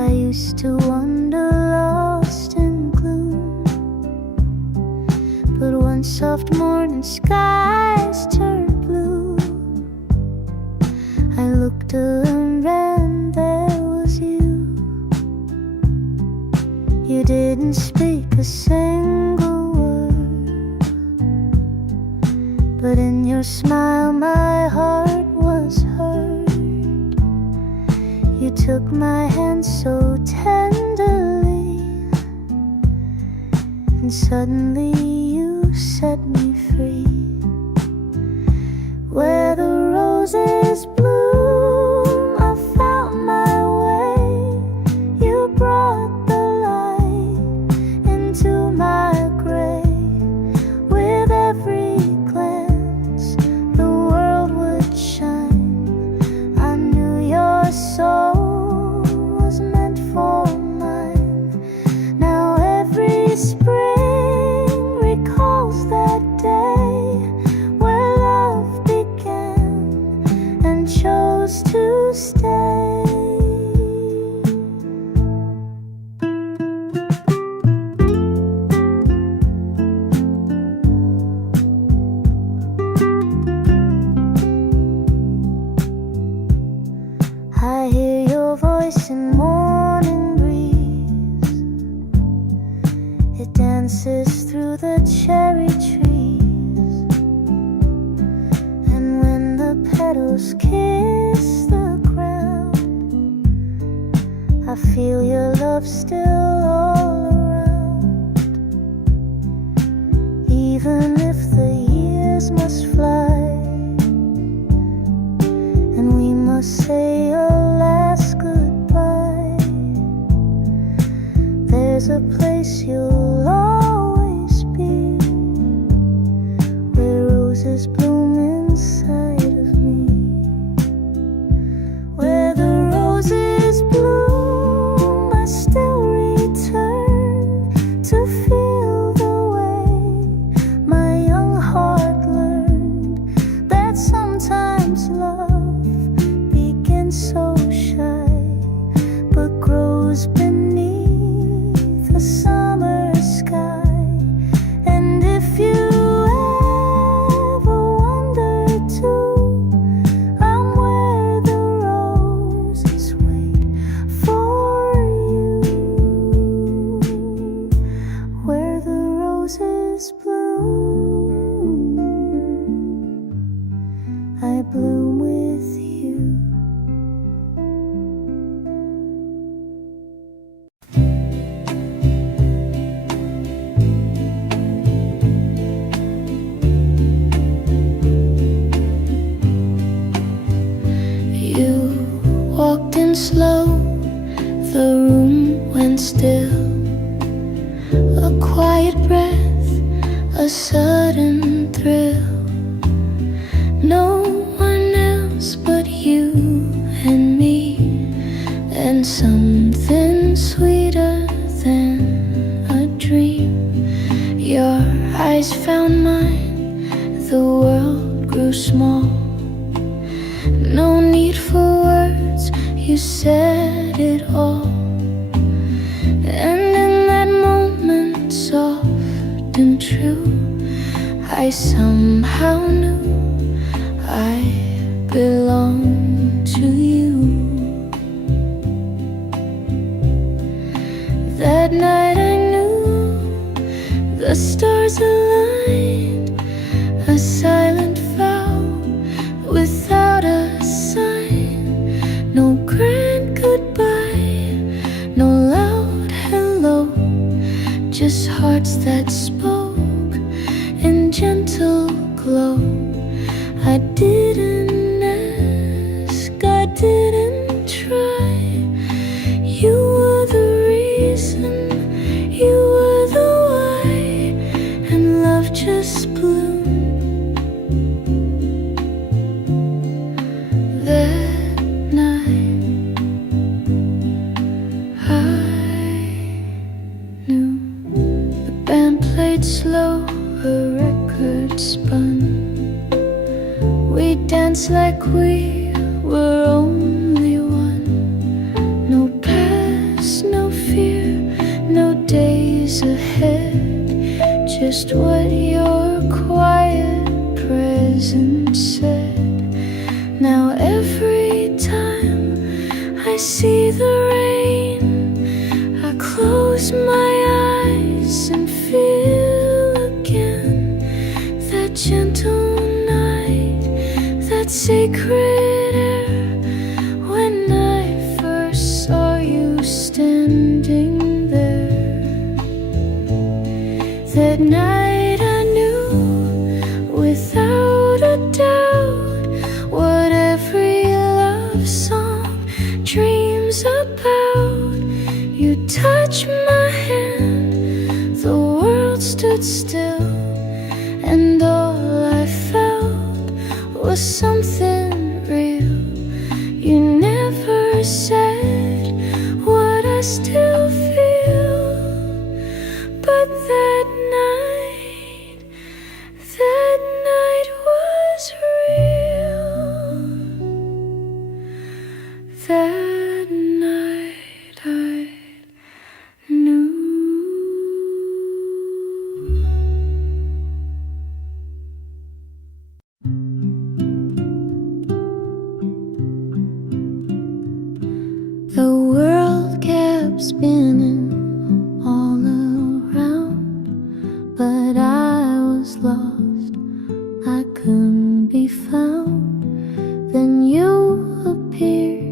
I used to wander lost in gloom, but one soft morning skies turned blue. I looked around and there was you. You didn't speak a single word, but in your smile my heart was heard. You took my hand so tenderly, and suddenly you set me free. Where the roses bloom, I found my way. You brought the light into my gray. With every glance, the world would shine. I knew your soul was meant for mine. Now every spring recalls that day where love began and chose to stay. I hear your voice in morning breeze. It dances through the cherry trees, and when the petals kiss the ground, I feel your love still all around. Even if the years must fly, and we must say a last goodbye, there's a place you'll always be, where roses bloom inside of me. Where the roses bloom, I still return to feel the way my young heart learned that sometimes love begins so shy, but grows beneath the summer sky. And if you ever wonder too, I'm where the roses wait for you. Where the roses bloom, I bloom with you. You walked in slow, the room went still. A quiet breath, a sudden thrill. No one else but you and me, and something sweeter than a dream. Your eyes found mine, the world grew small. No need for words, you said it all. And in that moment, soft and true, I somehow knew I belong to you. That night I knew the stars aligned, a silent vow without a sign. No grand goodbye, no loud hello, just hearts that spoke in gentle glow. I didn't ask, I didn't try. You were the reason, you were the why, and love just bloomed. That night I knew. The band played slow, a record spun. We danced like we were only one. No past just what your quiet presence said. Now every time I see the rain, I close my eyes and feel again that gentle night, that sacred air. When I first saw you standing there, that night I knew without a doubt what every love song dreams about. You touched my hand, the world stood still, and all I felt was something real. You never said what I still feel, but that night was real. That night I knew. The world kept spinning all around, but I was lost, I couldn't be found. Then you appeared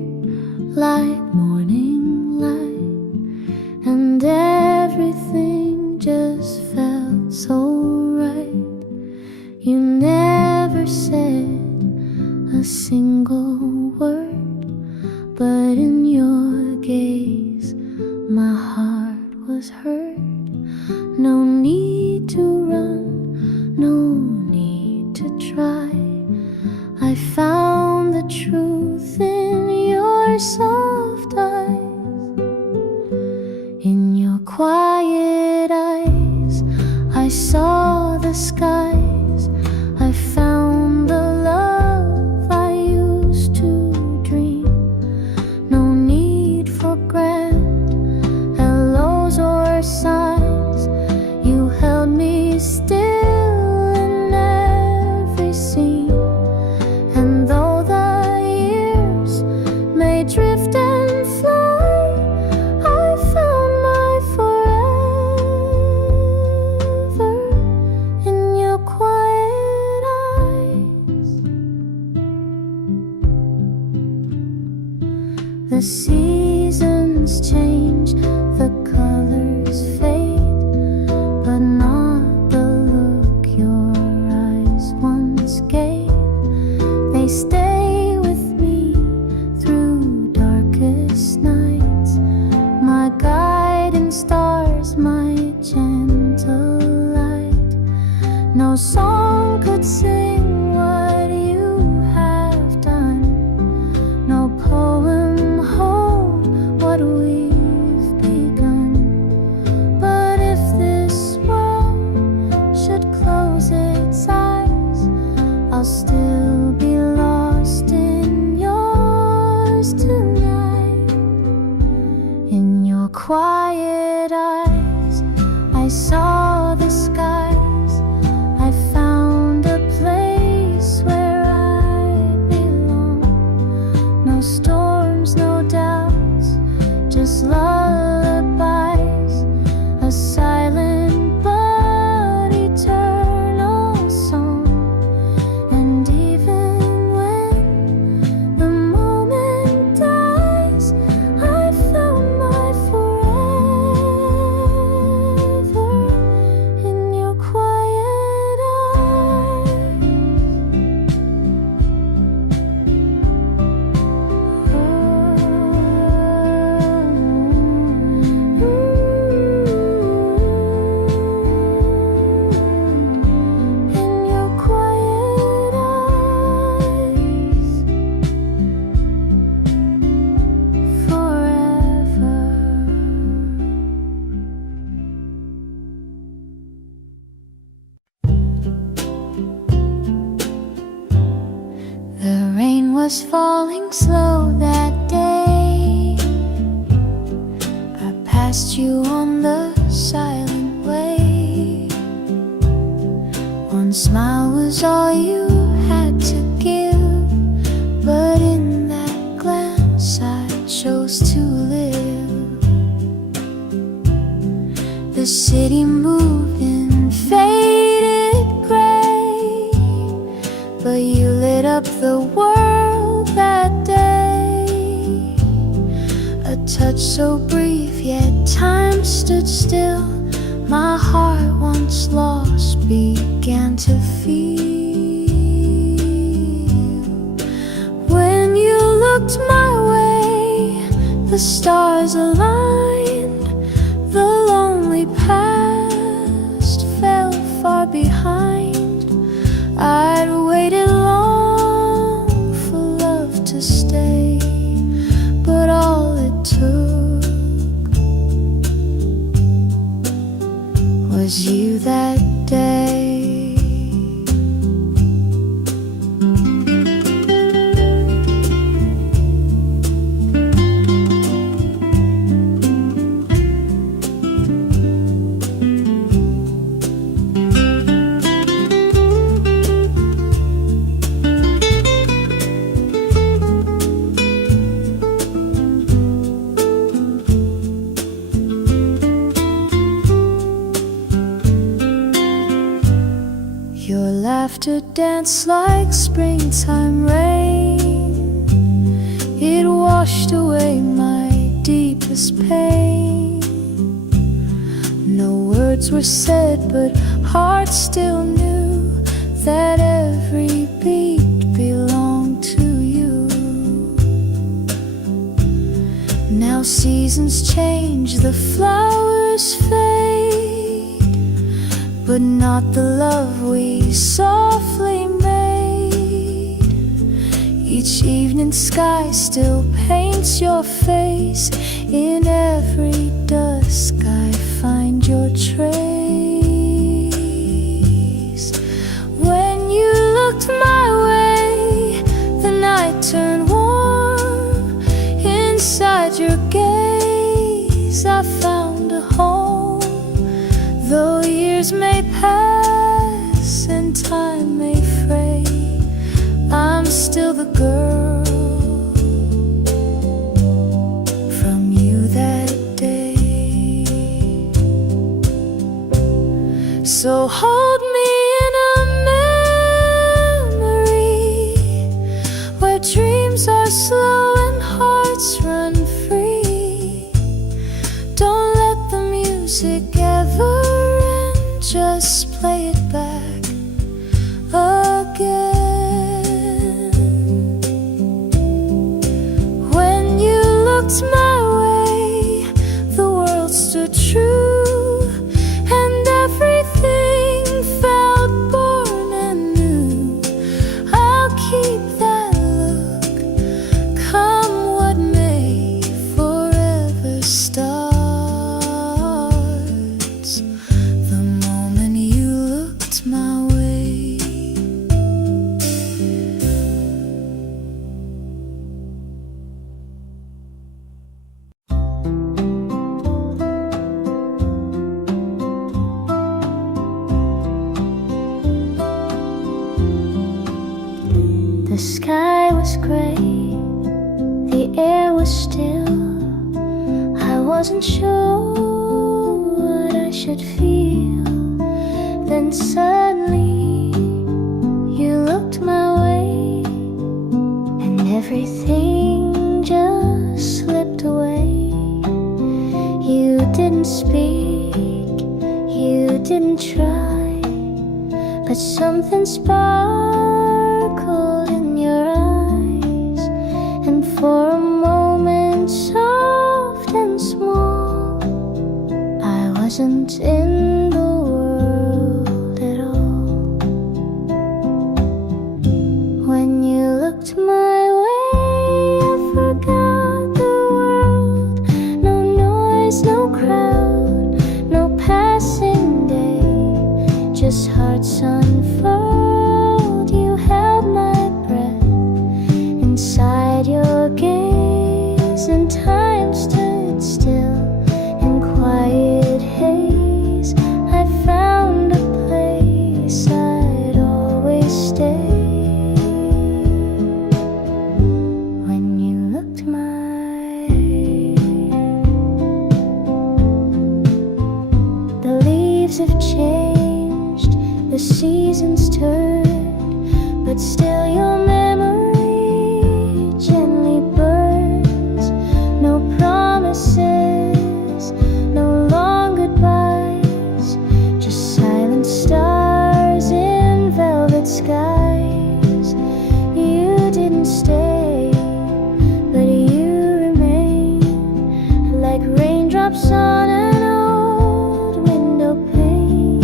like morning light, and everything just felt so right. You never said a single word, but in your gaze my heart was hurt. No need to run, no need to try. I found the truth in your soft eyes. In your quiet eyes I saw the skies. I found the love I used to dream. No need for grand hellos or signs. You held me still in every scene. And though the years may drift and fly, I found my forever in your quiet eyes. The seasons change, the colors fade, but not the look your eyes once gave. They stay with me through darkest nights, my guiding stars, my gentle light. No song could sing what you have done, no poem hold what we've begun. But if this world should close its eyes, I'll still be lost in yours tonight. In your quiet eyes I saw the skies. I found a place where I belong. No storms, no doubts, just lullabies, a silent but eternal song. And even when the moment dies, I found my forever in your quiet eyes. In your quiet eyes, forever. The rain was falling slow that day. I passed you on the silent way. smile was all you had to give, but in that glance I chose to live. The city moved in faded gray, but you lit up the world that day. A touch so brief, yet time stood still. My heart, once lost, began to feel. When you looked my way, the stars aligned. The lonely past fell far behind. I'd waited long for love to stay, but all it took was you that day. Your laughter danced like springtime rain. It washed away my deepest pain. No words were said, but hearts still knew that every beat belonged to you. Now seasons change, the flowers fade, but not the love we softly made. Each evening sky still paints your face. In every dusk I find your trace. When you looked my way, the night turned warm. Inside your gaze I found a home. Though years may pass and time may fray, I'm still the girl from you that day. So hold me in a memory where dreams are slow and hearts run free. Don't let the music ever end, just play it back again. When you looked my way, the world stood true, and everything felt born and new. I'll keep that look, come what may, forever starts the moment you looked my way. The sky was gray, the air was still. I wasn't sure what I should feel. Then suddenly you looked my way, and everything just slipped away. You didn't speak, you didn't try, but something sparkled in your eyes, and for a moment, soft and small, I wasn't in the world at all. When you looked my way, I forgot the world. No noise, no crowd, no passing day, just hearts unfurled. You held my breath inside your gaze, and time stood still in quiet haze. leaves have changed, the seasons turn, but still your memory gently burns. No promises, no long goodbyes, just silent stars in velvet skies. You didn't stay, but you remain like raindrops on an old window pane.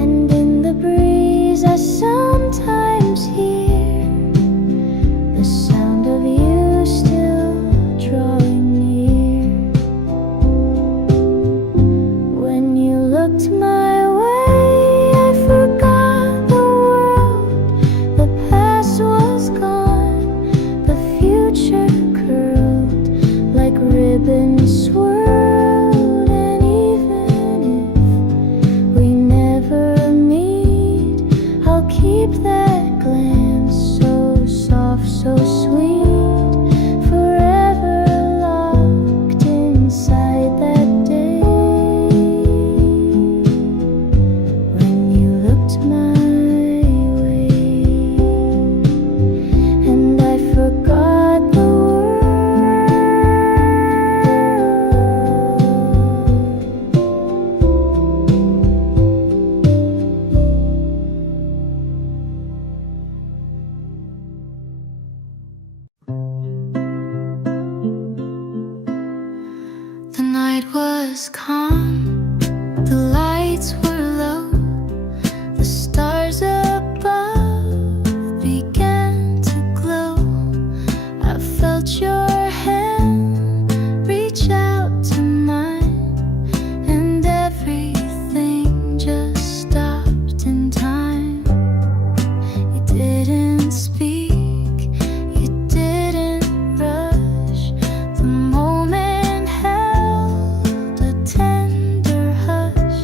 And in the breeze I sometimes hear the sound of you still drawing near. When you looked my way, I forgot the world. The past was gone, the future curled like ribbons swirled. And even if we never meet, I'll keep that glance so soft, so sweet, forever locked inside that day. When you looked my way, and I forgot the world. The night was calm, the lights were low, the stars above began to glow. I felt your hand reach out to mine, and everything just stopped in time. You didn't speak, you didn't rush. The moment held a tender hush.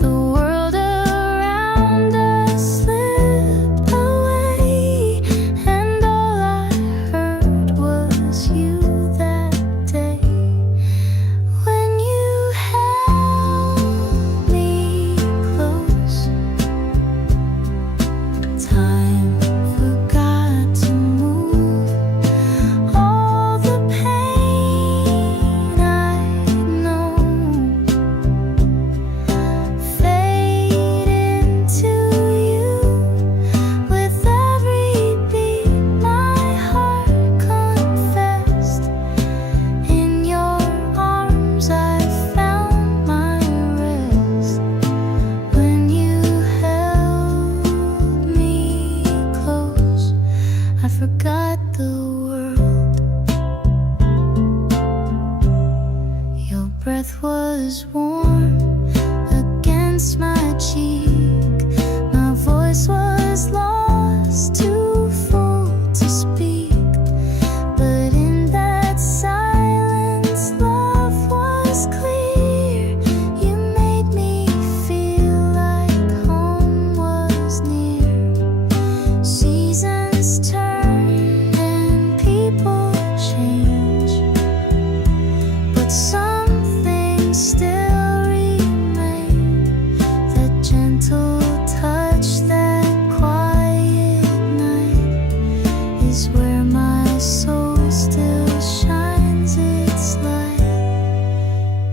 The world around us slipped away, and all I heard was you that day. When you held me close, time forgot to move. All the pain I'd known fade into you. With every beat my heart confessed. In your arms I found my rest. When you held me close, I forgot the world. Your breath was warm against my cheek. My voice was lost, too full to speak. But in that silence, love was clear. You made me feel like home was near. Seasons turn and people change, but some things still remain. That gentle touch, that quiet night is where my soul still shines its light.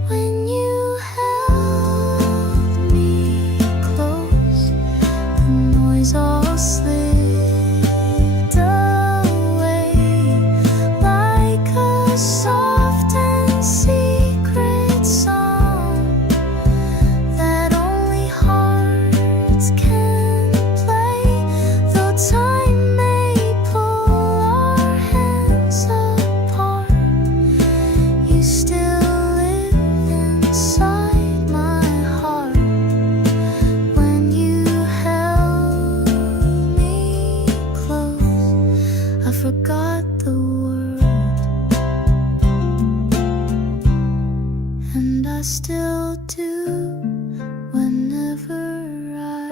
When you held me close, the noise all slipped away like a soft and secret song that only hearts can play. Though time may pull our hands apart, you still live inside my heart. When you held me close, I forgot the world, and I still do whenever I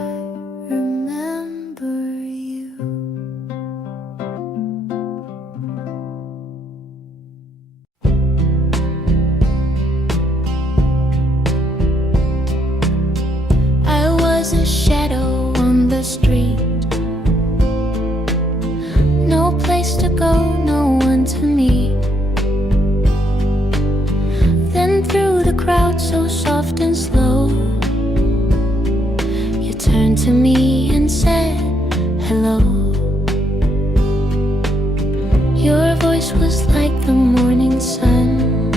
remember you. was a shadow on the street. No place to go, no one to meet. Then through the crowd, so soft and slow, you turned to me and said hello. Your voice was like the morning sun.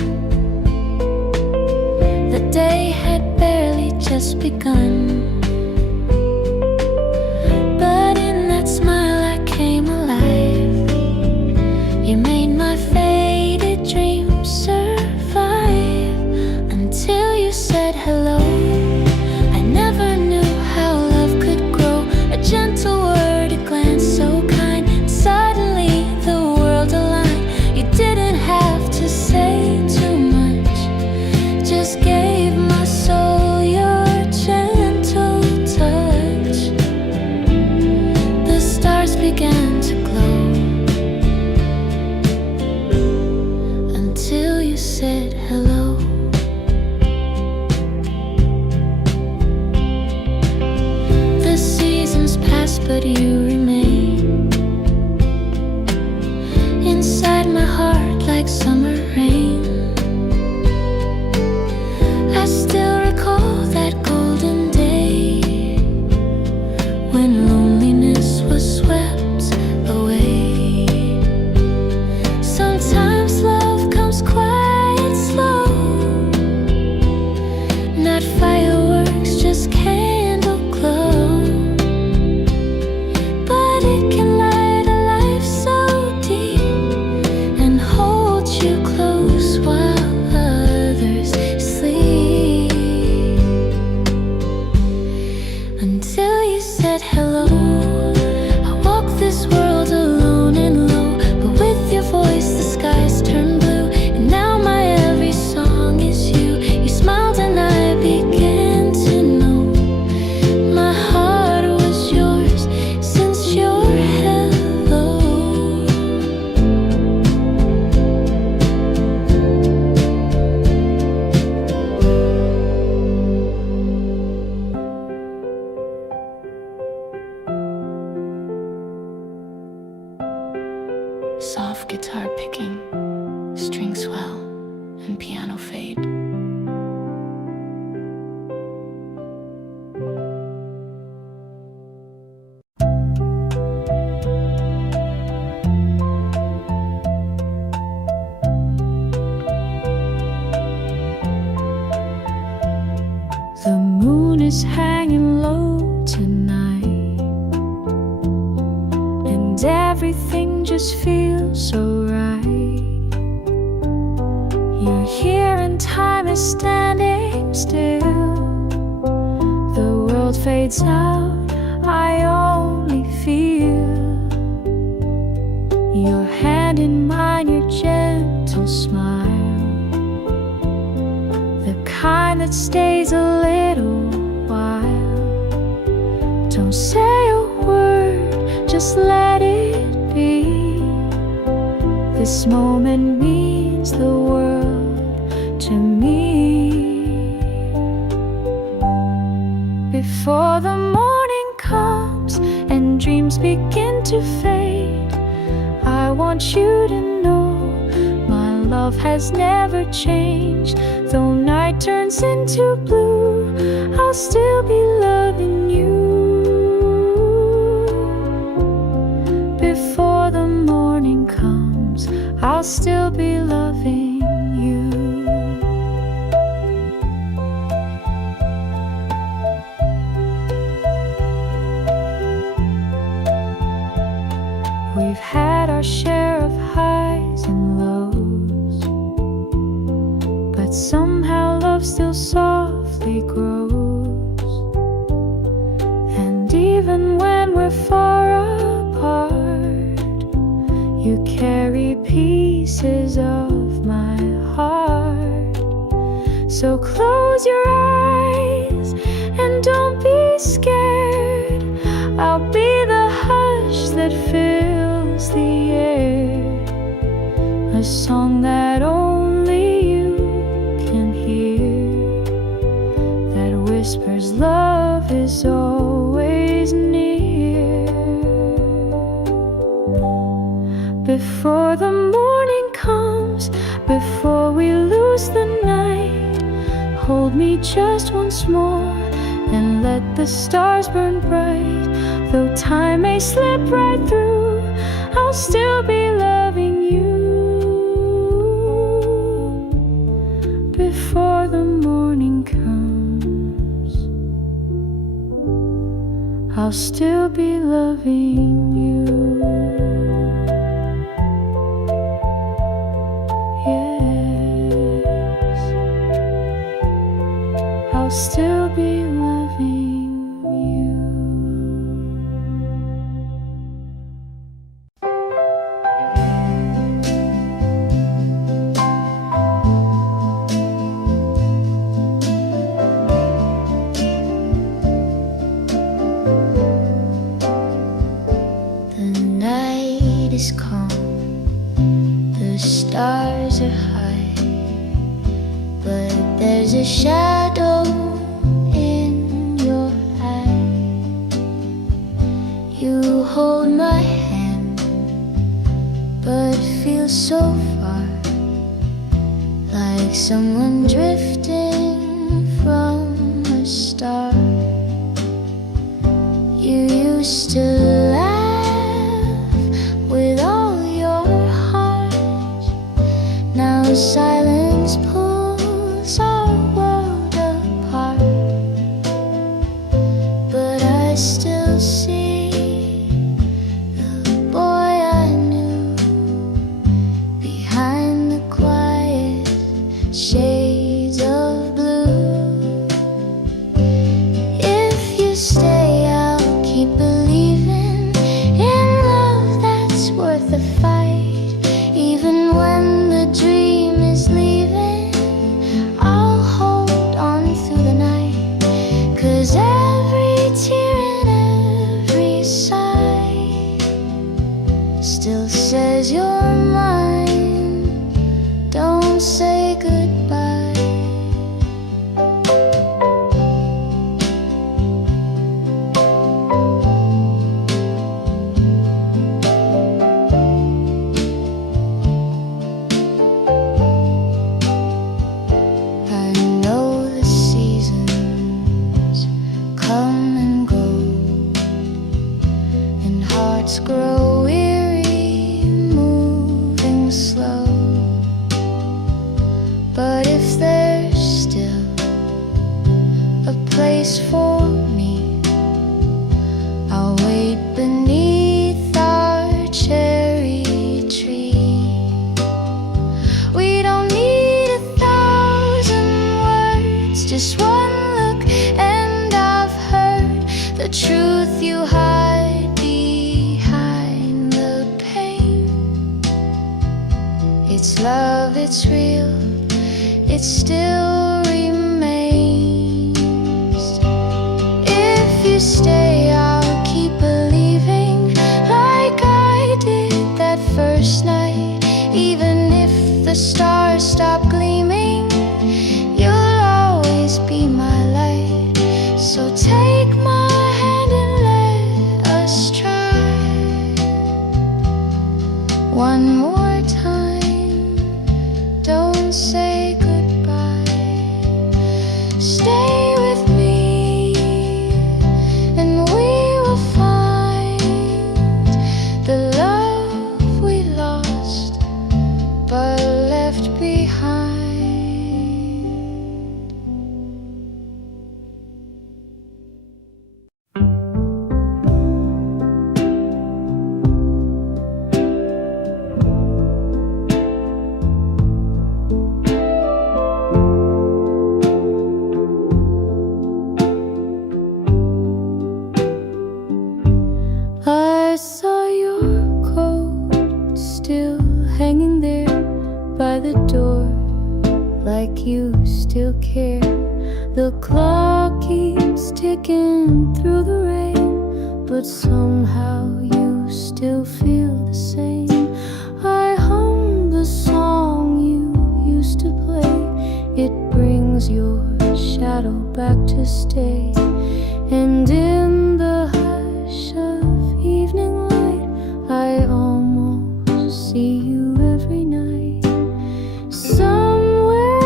The day had barely just begun, but in that smile I came alive. You made my faded dreams survive until you said hello. I never knew how love could grow. A gentle word, a glance so kind, and suddenly the world aligned. You didn't have to say too much, just gave my soul your gentle touch. The stars began to glow until you said hello. The seasons passed, but you remain inside my heart like summer rain. I still recall that golden day when loneliness was swept away. Sometimes love comes quite slow, not fireworks, just candle glow. But it can light a life so deep and hold you close while others sleep. Until you said hello, I walk this world alone and low, but with your voice the skies turn blue. And now my every song is you. You smiled and I began to know my heart was yours since your hello. Soft guitar picking, string swell, and piano fade. The moon is hanging low tonight, and everything just feels so right. You're here and time is standing still. The world fades out, I only feel your hand in mine, your gentle smile, the kind that stays a little while. Don't say a word, just let it be. This moment means the world to me. Before the morning comes and dreams begin to fade, I want you to know my love has never changed. Though night turns into blue, I'll still be loving you. Before the morning comes, I'll still be loving you. We've had our share of highs and lows, but somehow love still softly grows. And even when we're far apart, you carry pieces of my heart. So close your eyes and don't be scared. I'll be the hush that fills the air, a song that only you can hear, that whispers love is all hold me just once more and let the stars burn bright. Though time may slip right through, I'll still be loving you. Before the morning comes, I'll still be loving you. Yes, I'll still be loving you. The night is calm, the stars are high, but there's a shadow in your eye. You hold my hand, but feel so far, like someone drifting from a star. You used to laugh with all your heart. Now silence pulls our world apart, but I still see the boy I knew behind the quiet shades of blue. If you stay, I'll keep believing in love that's worth the fight. Even when the dream is leaving, I'll hold on through the night. 'Cause every tear and every sigh still says you're mine. Don't say goodbye. I know the seasons come and go, and hearts grow weary, moving slow. But if there's still a place for me, I'll wait beneath our cherry tree. We don't need 1,000 words, just one look, and I've heard the truth you hide behind the pain. It's love, it's real, it still remains. If you stay, I'll keep believing like I did that first night. Even if the stars stop gleaming, you'll always be my light. So take my hand and let us try one more time. Don't say goodbye. Stay with me, and we will find the love we lost but left behind. I saw your coat still hanging there by the door, like you still care. The clock keeps ticking through the rain, but somehow you still feel the same. I hum the song you used to play. It brings your shadow back to stay. And in the hush of evening light, I almost see you every night. Somewhere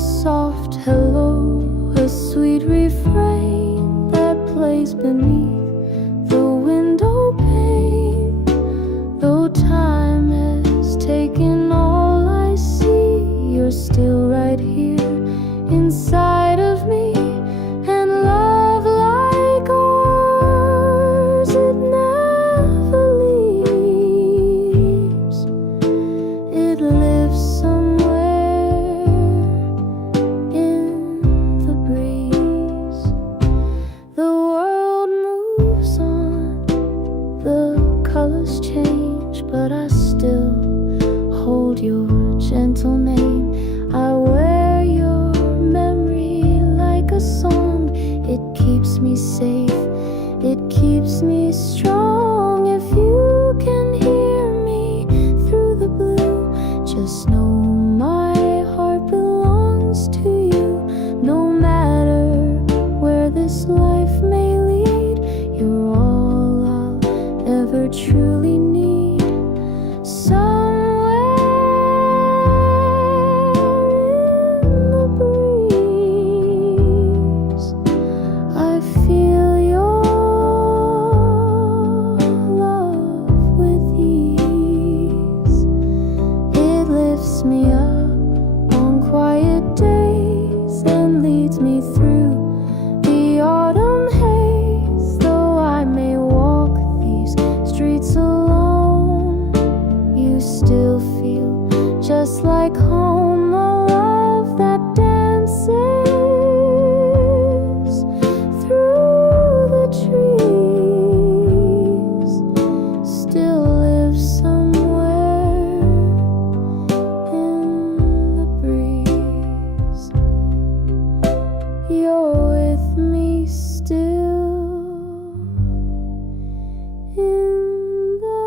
soft hello, a sweet refrain that plays beneath the window pane. Though time has taken all I see, you're still right here inside of me. And love like ours, it never leaves. It lives somewhere in the breeze. The world moves on, the colors change, but I still hold your gentle name. I wear your memory like a song. It keeps me safe, it keeps me strong. If you can hear me through the blue, just know my heart belongs to you. No matter where this life may lead, you're all I'll ever truly need. Somewhere in the breeze, I feel your love with ease. It lifts me up on quiet days and leads me through the autumn haze. Though I may walk these streets alone, you still feel just like home. A love that dances through the trees still lives somewhere in the breeze. You're with me still in the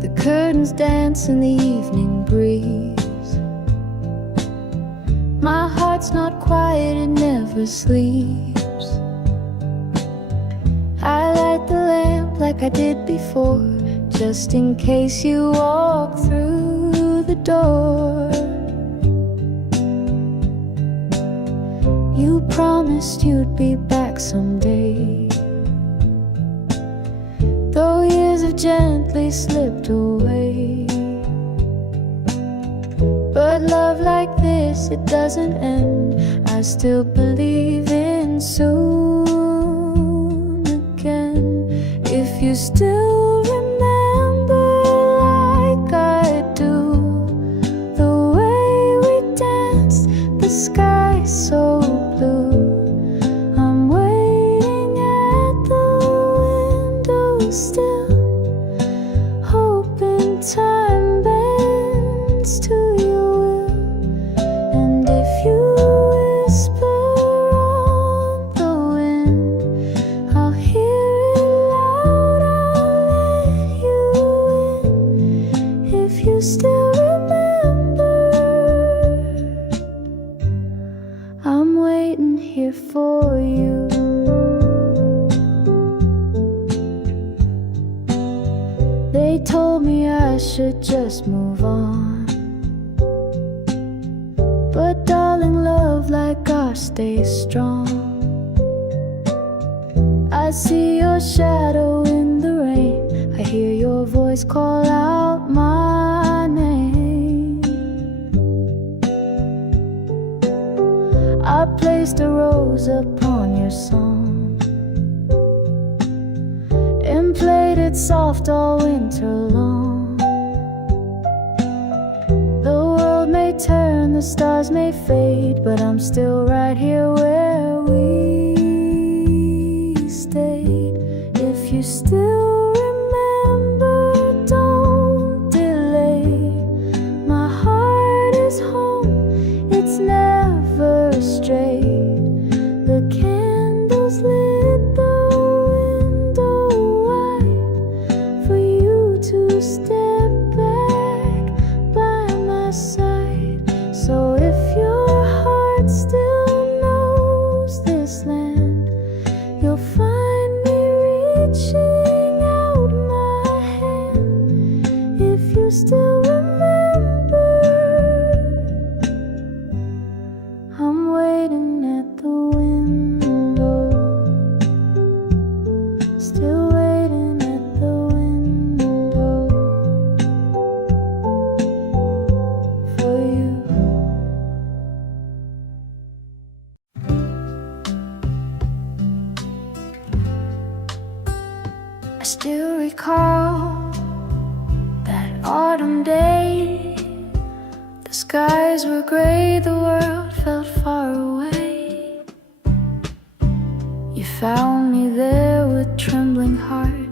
The curtains dance in the evening breeze. My heart's not quiet, it never sleeps. I light the lamp like I did before, just in case you walk through the door. You promised you'd be back someday, though years have gently slipped away. But love like this, it doesn't end. I still believe in soon again. If you still remember like I do, the way we danced, the sky so blue. I'm waiting at the window still, hoping time bends to your will. And if you whisper on the wind, I'll hear it loud, I'll let you in. If you still remember, I'm waiting here for you. They told me I should just move on, but darling, love like ours stays strong. I see your shadow in the rain, I hear your voice call out my name. I placed a rose upon your song and played it soft all winter long. The world may turn, the stars may fade, but I'm still right here where we stayed. If you still remember, don't delay. My heart is home, it's never strayed. The candles lit the window wide for you to step still recall that autumn day. The skies were gray, the world felt far away. You found me there with trembling heart,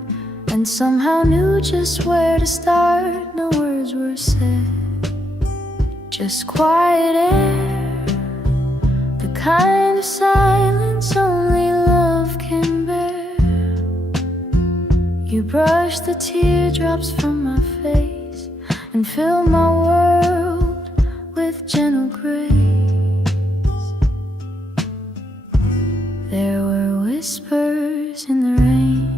and somehow knew just where to start. No words were said, just quiet air, the kind of silence only love can bear. You brushed the teardrops from my face and filled my world with gentle grace. There were whispers in the rain,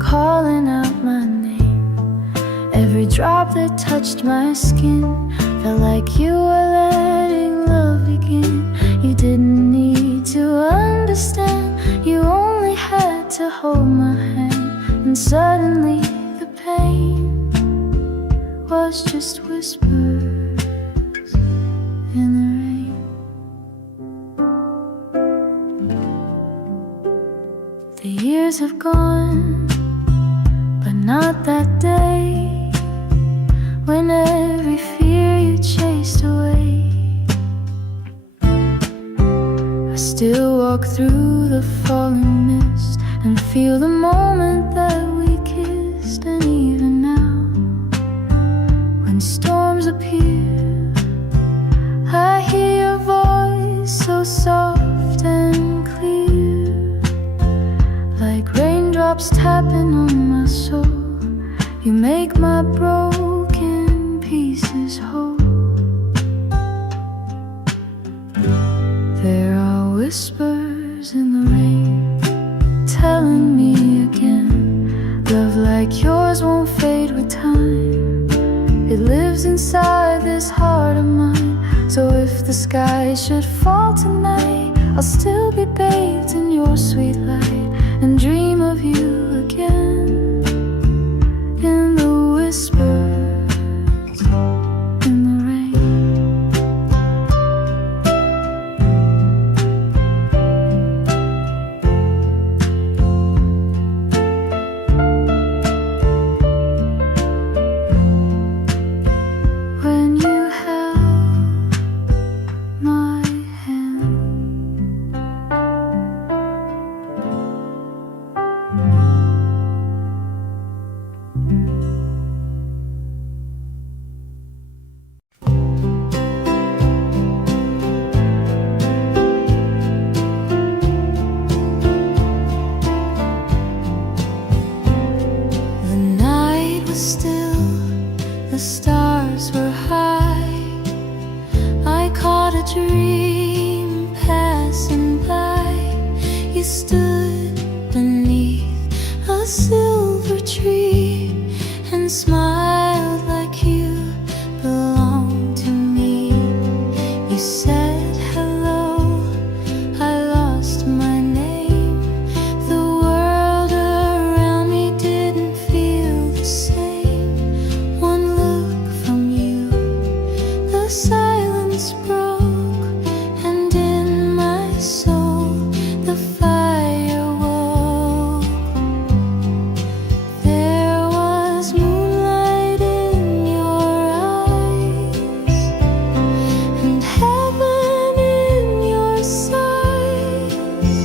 calling out my name. Every drop that touched my skin felt like you were letting love begin. You didn't need to understand, you only had to hold my hand. And suddenly the pain was just whispers in the rain. The years have gone, but not that day when every fear you chased away. I still walk through the falling mist and feel the moment that we kissed. And even now, when storms appear, I hear your voice so soft and clear, like raindrops tapping on my soul. You make my broken pieces whole. There are whispers in the rain, telling me again, love like yours won't fade with time. It lives inside this heart of mine. So if the sky should fall tonight, I'll still be bathed in your sweet light and dream of you again. In the whispers in the rain. When you held my hand, the night was still, the stars were high. I caught a dream passing by. You stood beneath a silver tree and smiled like you belonged to me. You said hello, I lost my name. The world around me didn't feel the same. One look from you, the silence broke, and in my soul the fire woke. There was moonlight in your eyes, and heaven in your sighs.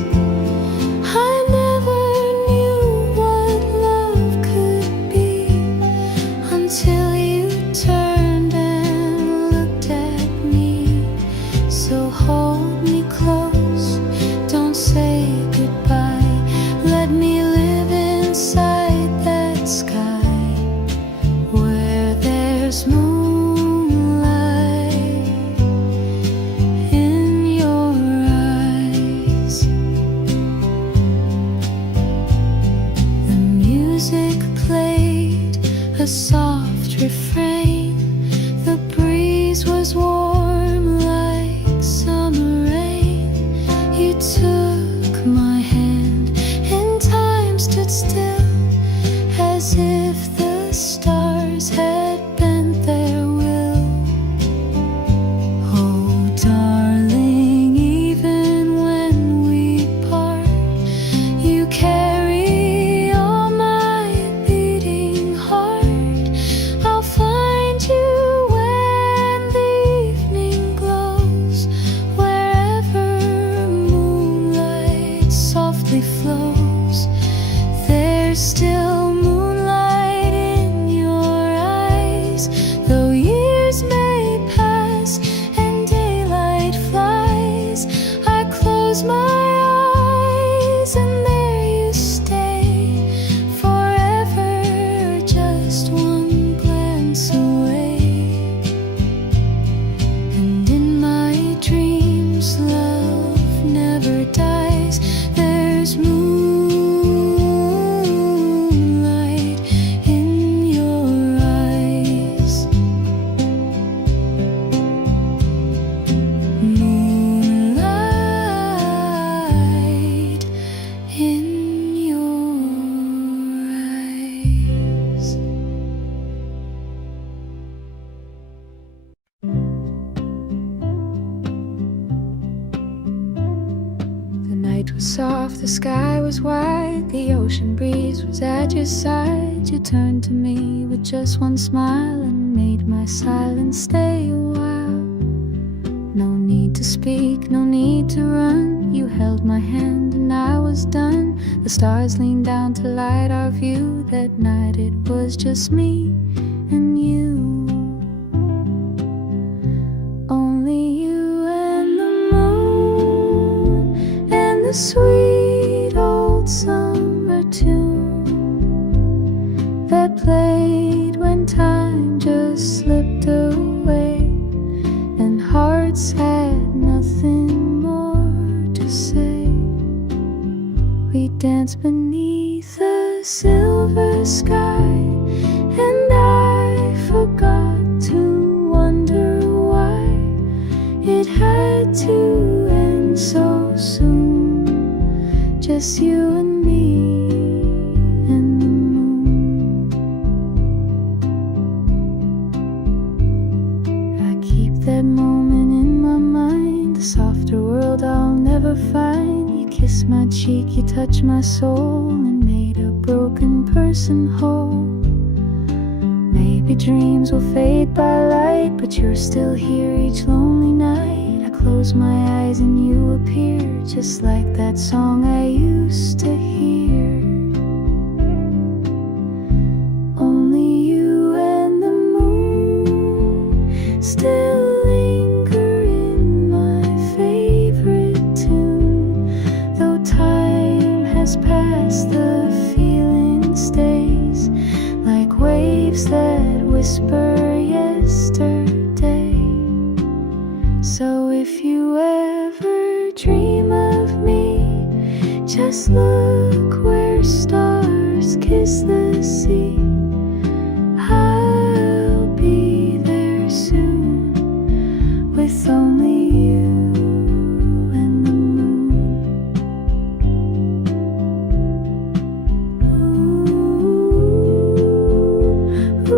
I never knew what love could be until you turned and looked at me. So hold me close, don't say goodbye. Let me live inside that sky where there's moonlight in your eyes. The music played a soft refrain. The breeze was warm like summer rain. You took my hand and time stood still, as if the stars had bent their will. Oh, darling, even when we part, you carry all my was soft, the sky was wide, the ocean breeze was at your side. You turned to me with just one smile and made my silence stay a while. No need to speak, no need to run. You held my hand and I was done. The stars leaned down to light our view. That night it was just me and you. Only you and the moon and the sweet old summer tune that played when time just slipped away and hearts had nothing more to say. We danced beneath a silver sky, and I forgot to wonder why it had to end so soon. Just you and me and the moon. I keep that moment in my mind, a softer world I'll never find. You kissed my cheek, you touched my soul, and made a broken person whole. Maybe dreams will fade by light, but you're still here each lonely night. I close my eyes and you appear, just like that song I used to hear. Only you and the moon still linger in my favorite tune. Though time has passed, the feeling stays, like waves that whisper yesterday. So if you ever dream of me, just look where stars kiss the sea. I'll be there soon, with only you and the moon. Ooh, ooh.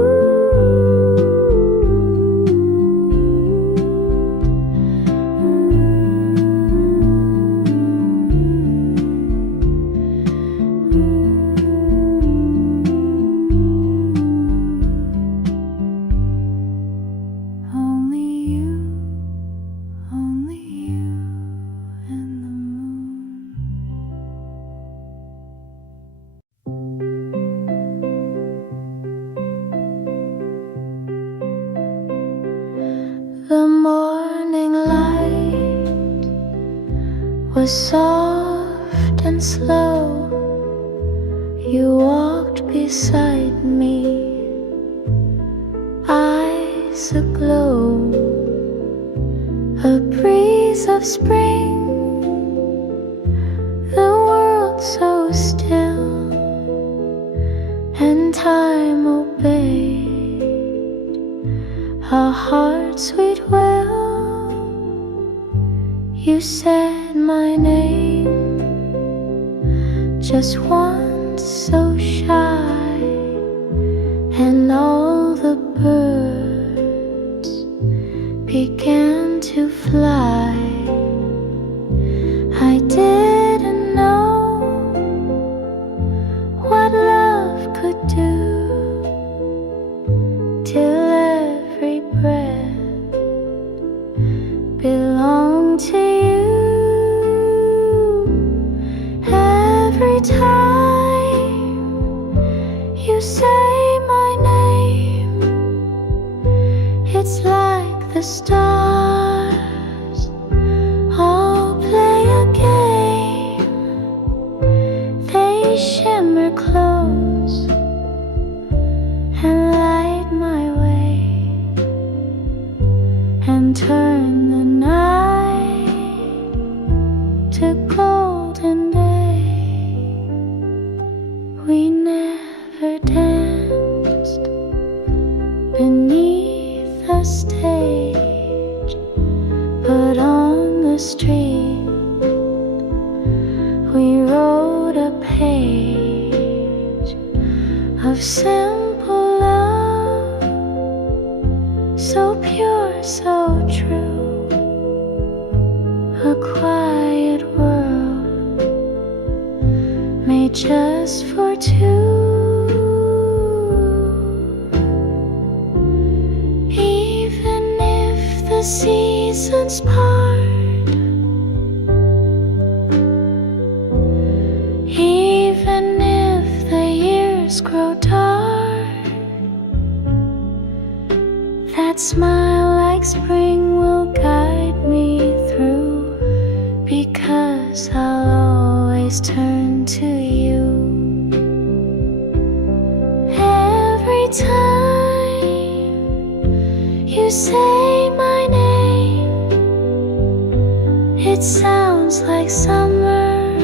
The morning light was soft and slow. You walked beside me, eyes aglow. A breeze of spring, the world so still, and time obeyed a heart sweet will. You said my name just once, so shy, and all the birds began to fly. I didn't know what love could do till every breath belonged to you. Every time you say my name, it's like the stars all play a game. They shimmer close and light my way, and turn the night to golden day. We never danced beneath a stage, but on the street we wrote a page of simple love, so pure, so true. A quiet world just for two. Even if the seasons part, even if the years grow dark, that smile like spring will guide me through, because I'll always turn to you. Every time you say my name, it sounds like summer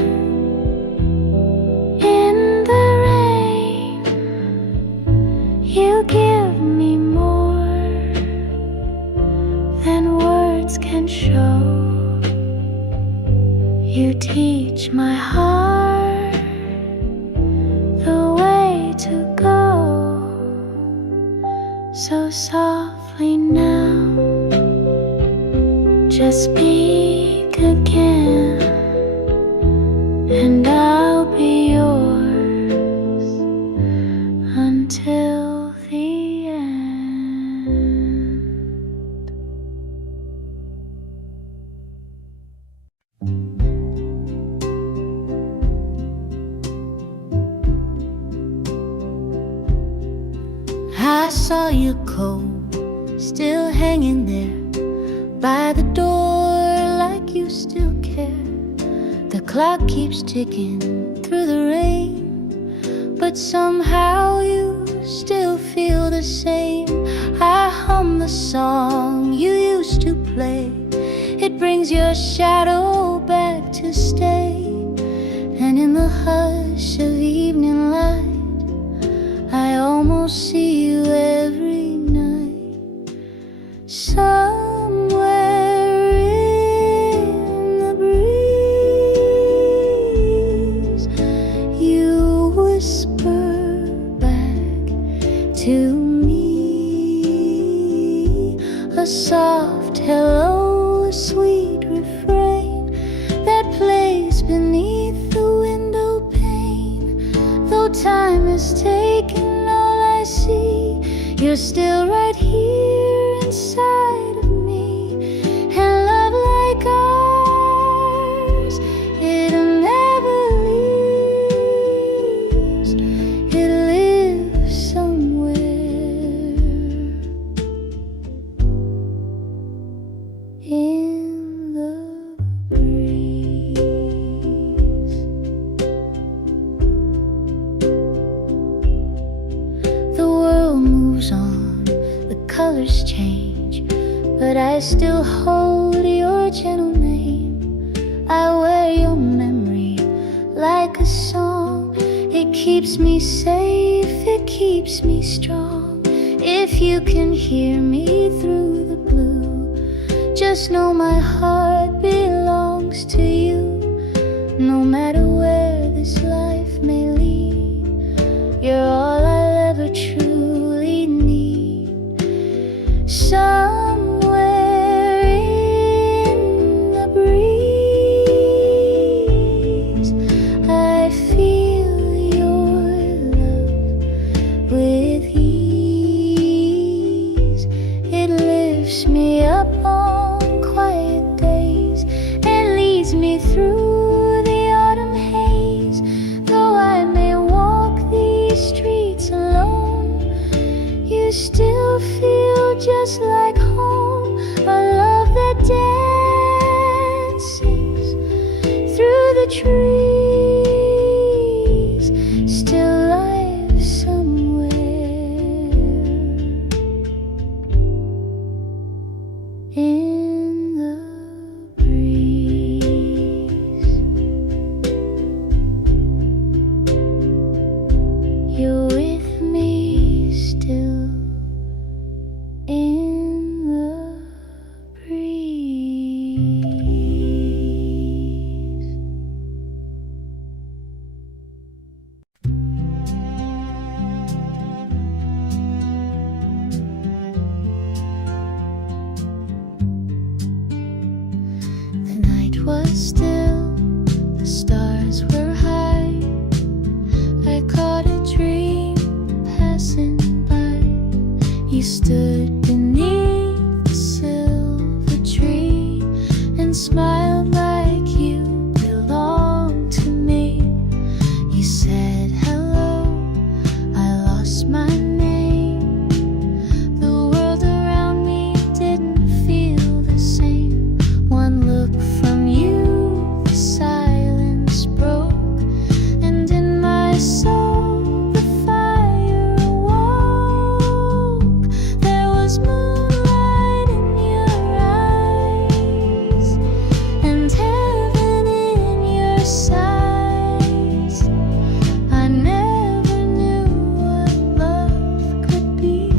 in the rain. You give me more than words can show. You teach my heart the way to go. So softly now, just speak again, and I'll be yours until the end. I saw your coat still hanging there by the door, like you still care. The clock keeps ticking through the rain, but somehow you still feel the same. I hum the song you used to play. It brings your shadow back to stay. And in the hush of evening light, I almost see you every night. Somewhere in the breeze, you whisper back to me a soft hello, a sweet refrain that plays beneath the window pane. Though time is taken, you're still right here inside of me. And love like ours, it'll never leave. It lives somewhere in the breeze. The world moves on, the colors change, but I still hold your gentle name. I wear your memory like a song. It keeps me safe, it keeps me strong. If you can hear me through the blue, just know my heart belongs to you. No matter where this life may lead, you're all I'll ever truly need. Somewhere in the breeze, I feel your love with ease. It lifts me up on quiet days and leads me through the autumn haze. Though I may walk these streets alone, you still feel just like home. A love that dances through the trees, still lives somewhere in the breeze. You're with me still in the breeze. The night was still, the stars were high. beneath the silver tree and smiled like you belonged to me. You said hello, I lost my name. The world around me didn't feel the same. One look from you, the silence broke, and in my soul the fire awoke. There was moonlight in your eyes and heaven in your sighs. I never knew what love could be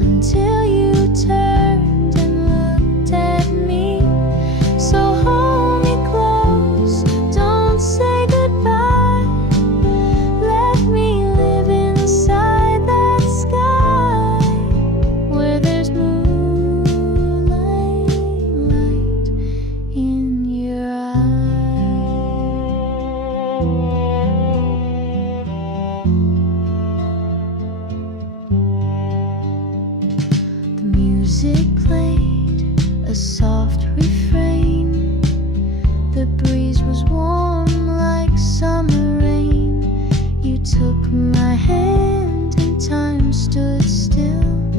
until you turned and looked at me. So hold me close, don't say goodbye. Let me live inside that sky where there's moonlight, light in your eyes. The music played a soft refrain. The breeze was warm like summer rain. You took my hand and time stood still,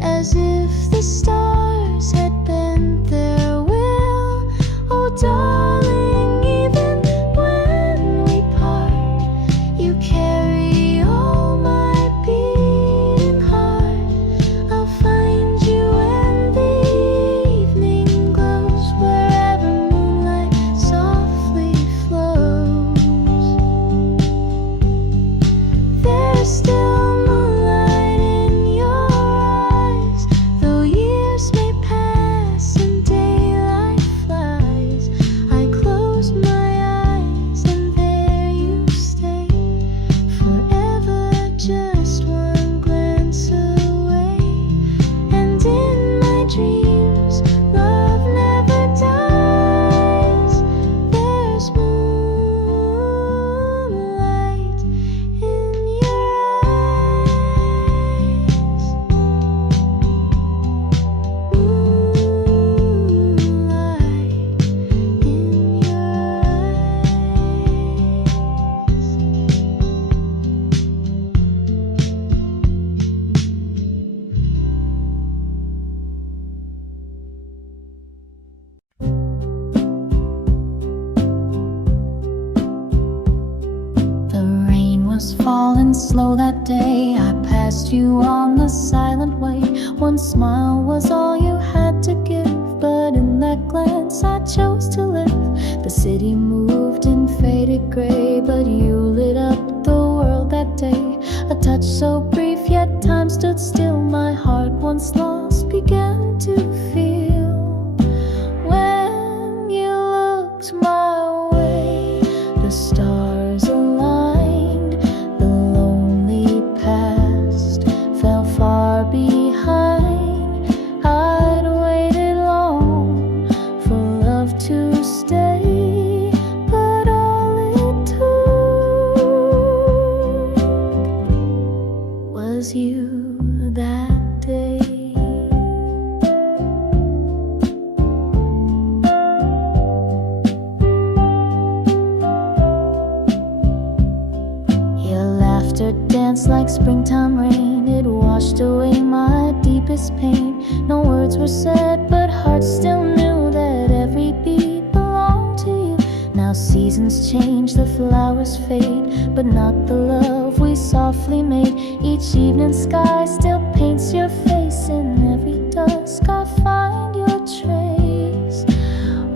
as if the stars had bent their will. Oh darling, even when we part, you carry all my beating heart. I'll find you when the evening glows, wherever moonlight softly flows. There's still moonlight in your eyes, though years may pass and daylight flies. I close my eyes and there you stay, forever just one glance away. And in my dreams, love never dies. There's moonlight in your eyes. Moonlight in your The rain was falling slow that day. I passed you on the silent way. One smile was all you had to give, but in that glance I chose to live. The city moved in faded gray, but you lit up the world that day. A touch so brief, yet time stood still. My heart, once lost, began to feel. When you looked my way, the stars aligned. The lonely past fell far behind. I'd waited long for love to stay, but all it took was you that day. Your laughter danced like springtime rain. It washed away my deepest pain. No words were said, but hearts still knew that every beat belonged to you. Now seasons change, the flowers fade, but not the love we softly made. Each evening sky still paints your face. In every dusk I find your trace.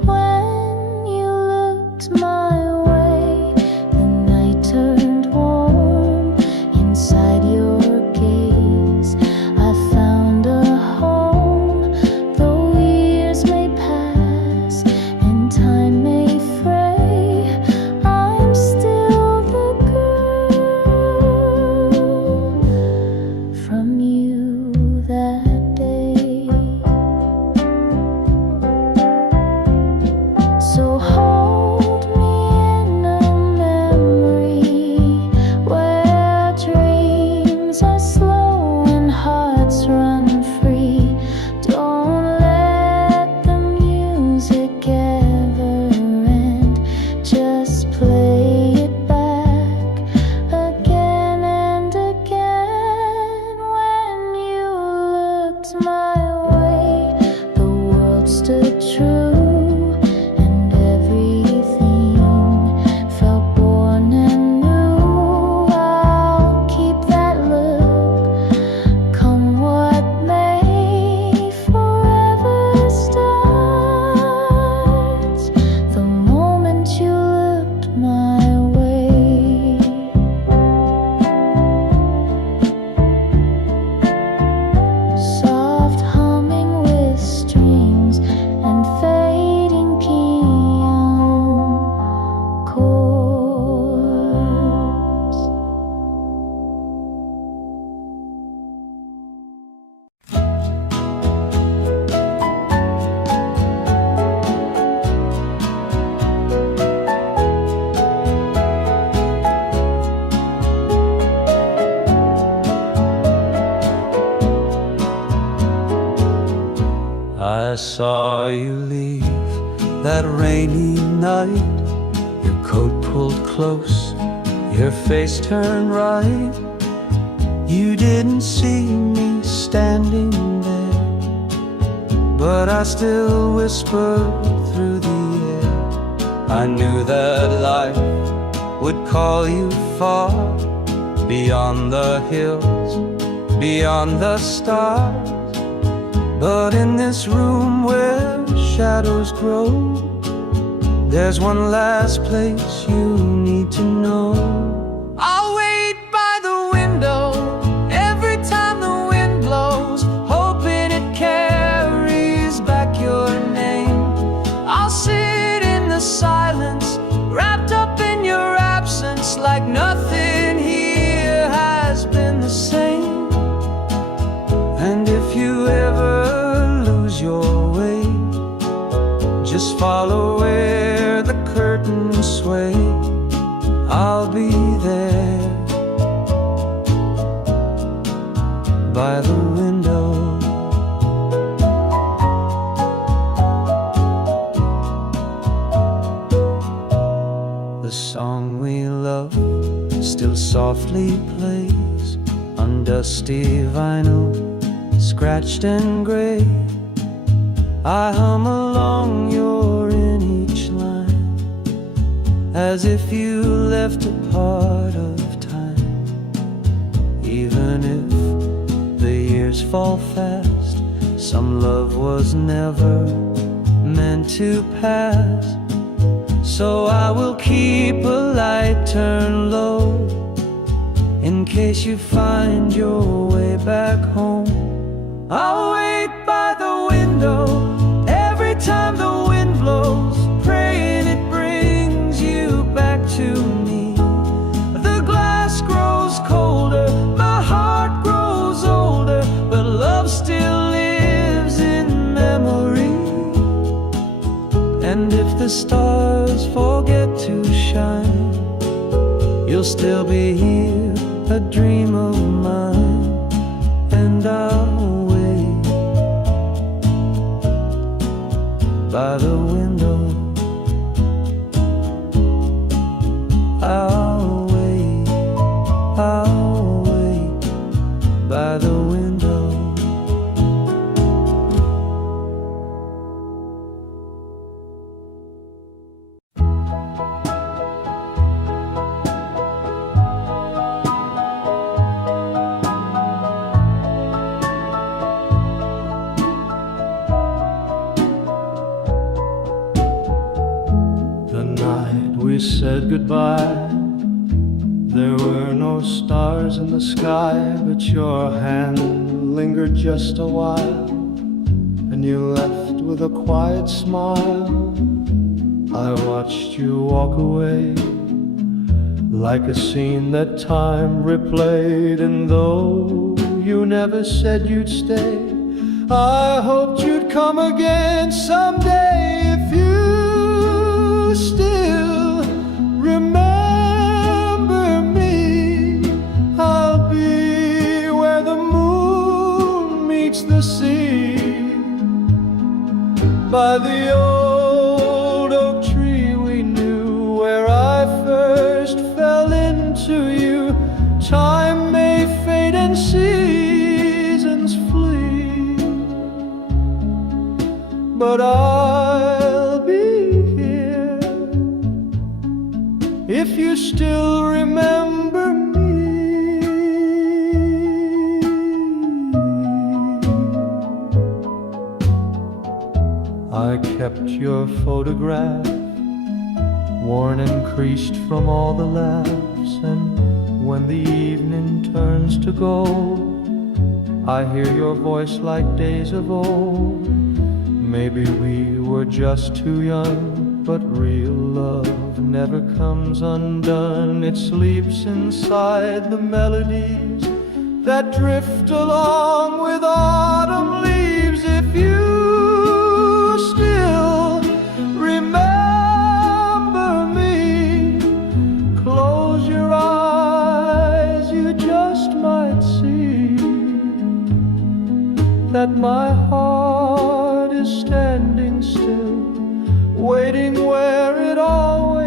When you looked my way, the night turned warm. Inside your gaze I found a home. Though years may pass and time may fray, I'm still the girl from you that looked my way, the world stood true, and everything felt born and new. I'll keep that look, come what may. Forever starts the moment you looked my way. Soft humming with strings and fading piano chords. I saw you leave that rainy night, your coat pulled close, your face turned right. You didn't see me standing there, but I still whispered through the air. I knew that life would call you far, beyond the hills, beyond the stars. But in this room where shadows grow, there's one last place you need to know. I'll wait by the window every time the wind blows, hoping it carries back your name. I'll sit in the silence, wrapped up in your absence, like nothing here has been the same. And if you ever lose your way, just follow where the curtains sway. I'll be there by the window. The song we love still softly plays on dusty vinyl, scratched and gray. I hum along, you're in each line, as if you left a part of time. Even if the years fall fast, some love was never meant to pass. So I will keep a light turned low, in case you find your way back home. I'll wait by the window every time the wind blows, praying it brings you back to me. The glass grows colder, my heart grows older, but love still lives in memory. And if the stars forget to shine, you'll still be here, a dream of mine. And I'll by the window, I'll wait by the window. We said goodbye, there were no stars in the sky, but your hand lingered just a while, and you left with a quiet smile. I watched you walk away, like a scene that time replayed, and though you never said you'd stay, I hoped you'd come again someday. If you still remember me, I'll be where the moon meets the sea, by the old oak tree we knew, where I first fell into you. Time may fade and seasons flee, but I'll be here if you still remember me. I kept your photograph, worn and creased from all the laughs, and when the evening turns to gold, I hear your voice like days of old. Maybe we were just too young, but real love never comes undone. It sleeps inside the melodies that drift along with autumn leaves. If you still remember me, close your eyes, you just might see that my heart is standing still, waiting where it always